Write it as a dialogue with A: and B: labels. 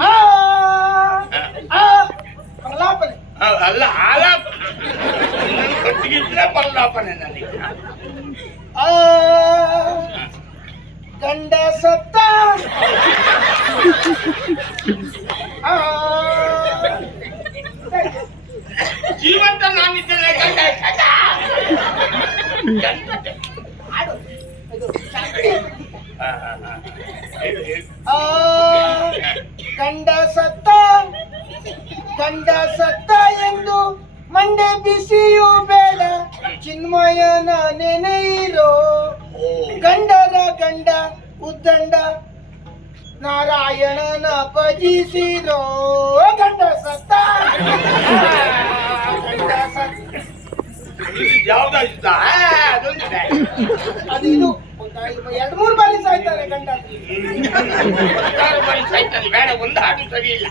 A: ಆ ಆ ಪ್ರಲಾಪನೆ
B: ಅ- ಅಲ್ಲ ಆಲಾಪ ನಿನ್ನನ್ನು ಕಟ್ಟಿಗಿದ್ರೆ ಪಲ್ಲಾಪನೆ ನನಗೆ
A: ಆ ಗಂಡ ಸತ್ತ ಆ
B: ಜೀವಂತ ನಾನಿದ್ದೇನೆ ಗಂಡ ಸತ್ತ. ಗಂಡ
A: ಗಂಡ ಸತ್ತ ಗಂಡ ಸತ್ತ ಎಂದು ಮಂಡೆ ಬಿಸಿಯೂ ಬೇಡ ಚಿನ್ಮಯನ ನೆನೆಯಿರೋ ಗಂಡರ ಗಂಡ ಉದ್ದಂಡ ನಾರಾಯಣನ ಭಜಿಸಿರೋ ಗಂಡ ಸತ್ತ. ಗಂಡ ಸತ್ತ.
B: ಯಾವ್ದಾಯ್ತಾ
A: ಅದು ಎರಡು ಮೂರು ಗಂಡ.
B: ಬೇಡ ಒಂದು ಹಾಡು ಸರಿ ಇಲ್ಲ.